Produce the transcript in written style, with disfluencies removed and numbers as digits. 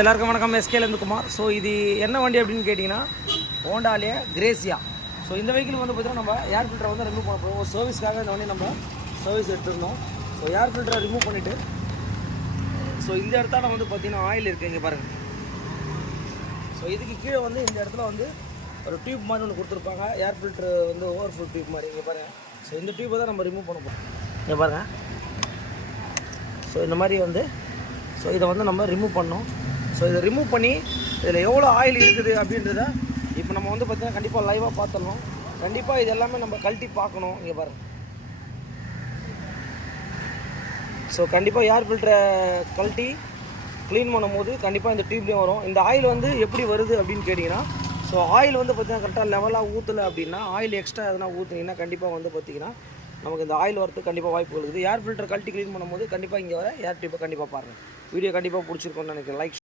எல்லாருக்கும் வணக்கம். எஸ்கேலேருந்து குமார். ஸோ இது என்ன வண்டி அப்படின்னு கேட்டிங்கன்னா ஹோண்டாலே கிரேசியா. ஸோ இந்த வெஹிக்கிள் வந்து பார்த்தீங்கன்னா நம்ம ஏர் ஃபில்டரை வந்து ரிமூவ் பண்ண போகிறோம். சர்வீஸ்க்காக இந்த வண்டி நம்ம சர்வீஸ் எடுத்துருந்தோம். ஸோ ஏர் ஃபில்டரை ரிமூவ் பண்ணிவிட்டு ஸோ இந்த இடத்துல வந்து பார்த்திங்கன்னா ஆயில் இருக்குது, இங்கே பாருங்கள். ஸோ இதுக்கு கீழே வந்து இந்த இடத்துல வந்து ஒரு டியூப் மாதிரி ஒன்று கொடுத்துருப்பாங்க, ஏர் ஃபில்ட்ரு வந்து ஓவர்ஃபுல் டியூப் மாதிரி, இங்கே பாருங்கள். ஸோ இந்த டியூப்பை தான் நம்ம ரிமூவ் பண்ண போகிறோம், இங்கே பாருங்கள். ஸோ இந்த மாதிரி வந்து ஸோ இதை வந்து நம்ம ரிமூவ் பண்ணோம். ஸோ இதை ரிமூவ் பண்ணி இதில் எவ்வளோ ஆயில் இருக்குது அப்படின்றத இப்போ நம்ம வந்து பார்த்திங்கன்னா கண்டிப்பாக லைவாக பார்த்துடணும். கண்டிப்பாக இது எல்லாமே நம்ம கழட்டி பார்க்கணும், இங்கே பாருங்கள். ஸோ கண்டிப்பாக ஏர் ஃபில்டரை கழட்டி க்ளீன் பண்ணும்போது கண்டிப்பாக இந்த டியூப்லேயும் வரும். இந்த ஆயில் வந்து எப்படி வருது அப்படின்னு கேட்டிங்கன்னா, ஸோ ஆயில் வந்து பார்த்திங்கன்னா கரெக்டாக லெவலாக ஊற்றலை அப்படின்னா, ஆயில் எக்ஸ்ட்ரா எதனா ஊற்றுனீங்கன்னா கண்டிப்பாக வந்து பார்த்திங்கன்னா நமக்கு இந்த ஆயில் வரத்துக்கு கண்டிப்பாக வாய்ப்பு இருக்குது. ஏர் ஃபில்டர் கழட்டி க்ளீன் பண்ணும்போது கண்டிப்பாக இங்கே வர ஏர் டியூப்பை கண்டிப்பாக பாருங்கள். வீடியோ கண்டிப்பாக பிடிச்சிருக்கோன்னு நினைக்கிறேன். லைக்